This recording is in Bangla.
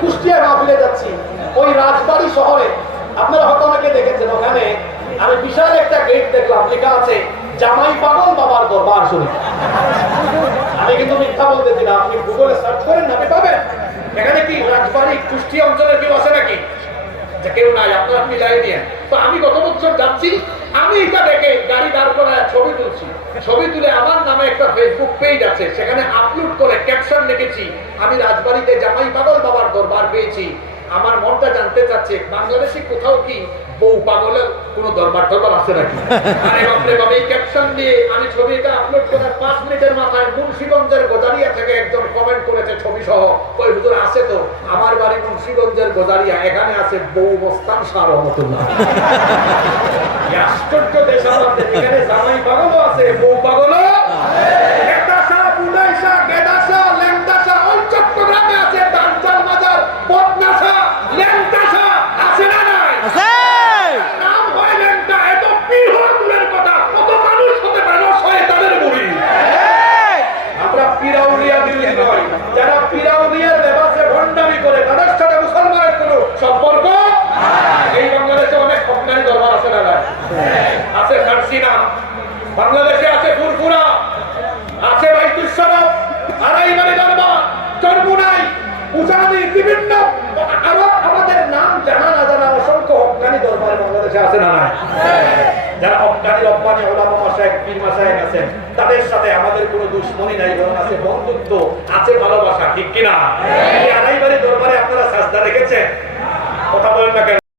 কুষ্টিয়া মাহফিলে যাচ্ছি, ওই রাজবাড়ী শহরে আপনারা হয়তো অনেকে দেখেছেন, ওখানে আমি বিশাল একটা গেট দেখলাম, লেখা আছে জামাই পাগল বাবার দরবার শরীফ। আমি কিন্তু মিথ্যা বলতেছি না, আপনি গুগলে সার্চ করেন না, আপনি পাবেন। এখানে কি রাজবাড়ী কুষ্টিয়া অঞ্চলের কেউ আছে নাকি? যে কেউ নাই, আপনারা মিলাই নিয়ে। তো আমি গত বছর যাচ্ছি, আমি এটা দেখে গাড়ি দাঁড় করায় ছবি তুলছি। ছবি তুলে আমার নামে একটা ফেসবুক পেজ আছে, সেখানে আপলোড করে ক্যাপশন লিখেছি, আমি রাজবাড়িতে জামাই পাগল বাবার দরবার পেয়েছি। আমার মনটা জানতে চাচ্ছে, বাংলাদেশে কোথাও কি বউ পাগলের কোনো দরবার টরবার আছে নাকি? আরে বাপরে বাবা, এই ক্যাপশন দিয়ে আমি ছবিটা আপলোড করার 5 মিনিটের মাথায় মুন্সিগঞ্জের গোজারিয়া থেকে একজন কমেন্ট করেছে ছবি সহ, কই হুজুর আছে তো, আমার বাড়ি মুন্সিগঞ্জের গোজারিয়া, এখানে আছে বউ মস্তান শাহ রহমাতুল্লাহ। আশ্চর্য দেশ আমাদের, এখানে জামাই পাগলও আছে, বউ পাগলও গেদাসা, বুলাইসা, গেদাসা, লেংদাসা, ওই চট্টগ্রামে আছে দানজাল মাজার, বদনাসা, লেংদাসা আছে না নাই? আছে। নাম হয় লেংদা, এত পীর হওয়া দূরের কথা, কত মানুষ হতে পারে শয়তানের মুড়ি। আমরা পীরাউলিয়া বিরোধী নই, যারা পীরাউলিয়ার লেবাসে ভণ্ডামি করে তাদের সাথে মুসলমানের কোনো সম্পর্ক এই বাংলাদেশে অনেক হকানি দরবার আছে না নাই? আছে সারসিনা, বাংলাদেশে আছে ফুরফুরা, আছে বাইতুল শরফ, আড়াইবাড়ি দরবার, চরমুনাই, উজানি, বিভিন্ন আরো আমাদের নাম জানা না জানা অসংখ্য হকানি দরবার বাংলাদেশে আছে না নাই? যারা হকানি রব্বানি ওলামা মাশায়েখ পীর মাশায়েখ আছেন, তাদের সাথে আমাদের কোনো দুশমনি নাই, বরং আছে বন্ধুত্ব, আছে ভালোবাসা, ঠিক কিনা? এই আড়াইবাড়ি দরবারে আপনারা সাজদা রেখেছেন? কথা বলেন না কেন?